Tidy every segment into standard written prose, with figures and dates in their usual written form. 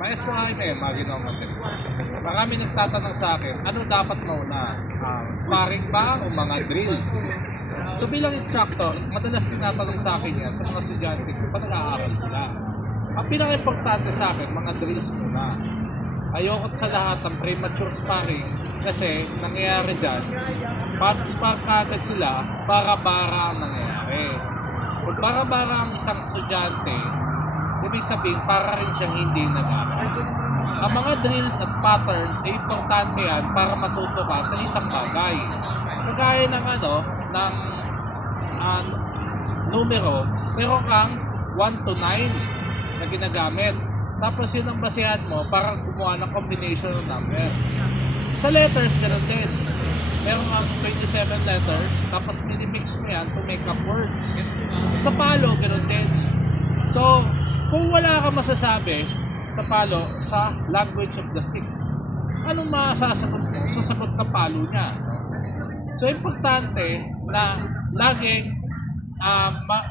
Maestro Jaime, Magino Mateo. Marami nagtatanong sa akin, ano dapat mauna? Sparring ba o mga drills? So bilang instructor, madalas tinatanong sa akin yan sa mga estudyante ko pa nag-aaral sila. Ang pinaka-importante sa akin, mga drills muna. Ayoko sa lahat ng premature sparring kasi nangyayari dyan, pag-spar kagad sila, bara-bara ang nangyayari. Kung bara-bara ang isang estudyante, ibig sabihin, para rin siyang hindi nag-aaral. Ang mga drills at patterns ay importante yan para matuto ka sa isang bagay. Kagaya ng numero, meron kang 1 to 9 na ginagamit. Tapos yun ang basehan mo para gumawa ng combination ng number. Sa letters, ganoon din. Meron kang 27 letters, tapos minimix mo yan to make up words. Sa palo, ganoon din. So, kung wala ka masasabi sa palo, sa language of the stick, anong masasagot mo? Sasagot ka palo niya. So, importante na laging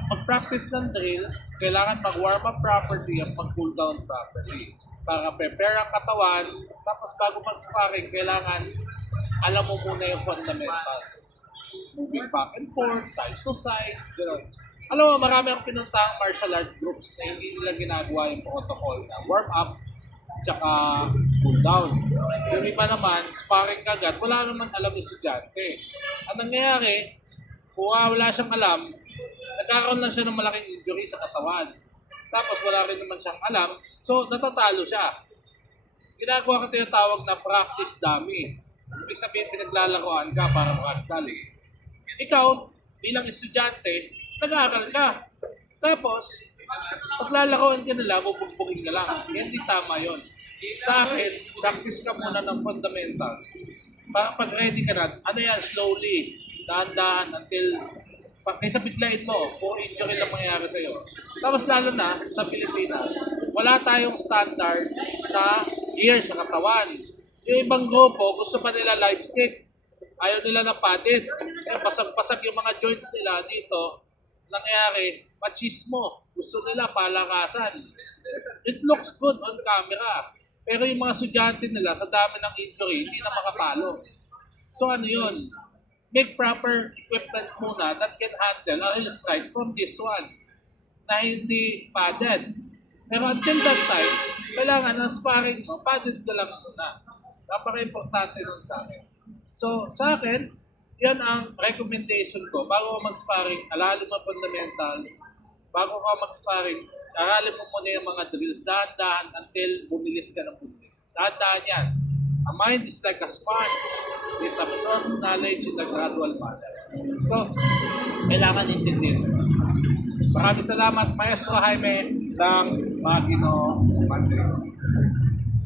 mag-practice ng drills, kailangan mag-warm up properly at mag-cool down properly para prepare ang katawan. Tapos bago mag-sparring, kailangan alam mo muna yung fundamentals. Moving back and forth, side to side, gano'n. Alam mo, marami akong pinuntahang martial art groups na hindi nila ginagawa yung protocol na warm up tsaka cool down. Yung iba naman, sparring kagad, wala naman alam yung estudyante. Ang nangyayari, kung wala siyang alam, nagkakaroon lang siya ng malaking injury sa katawan. Tapos wala rin naman siyang alam, so natatalo siya. Ginagawa ka tinatawag na practice dummy. Ibig sabihin, pinaglalaroan ka para makakdali. Ikaw, bilang estudyante, nag-aaral ka. Tapos, paglalaroan ka nila, bubugbugin ka lang. Hindi tama yon. Sa akin, practice ka muna ng fundamentals. Para pag ready ka na, slowly, dahan-dahan until kaysa biglain mo, kung injury lang mangyayari sa'yo. Tapos lalo na, sa Pilipinas, wala tayong standard na gear sa katawan. Yung ibang grupo, gusto pa nila live stick. Ayaw nila ng padded. Kaya pasag-pasag yung mga joints nila dito, nangyayari, machismo. Gusto nila palakasan. It looks good on camera. Pero yung mga estudyante nila, sa dami ng injury, hindi na makapalo. So ano yun? Make proper equipment muna that can handle a real strike from this one na hindi padded. Pero until that time, kailangan ng sparring mo, padded ka lang muna. Napaka-importante nun sa akin. So sa akin, yan ang recommendation ko. Bago ka mag-sparring, aralin mo fundamentals. Bago ka mag-sparring, aralin mo muna yung mga drills. Dahan-dahan until bumilis ka ng bumilis. Dahan-dahan yan. A mind is like a sponge. It absorbs knowledge in a gradual manner. So, kailangan intindihin. Maraming salamat, Maestro Jaime ng Magino Mateo.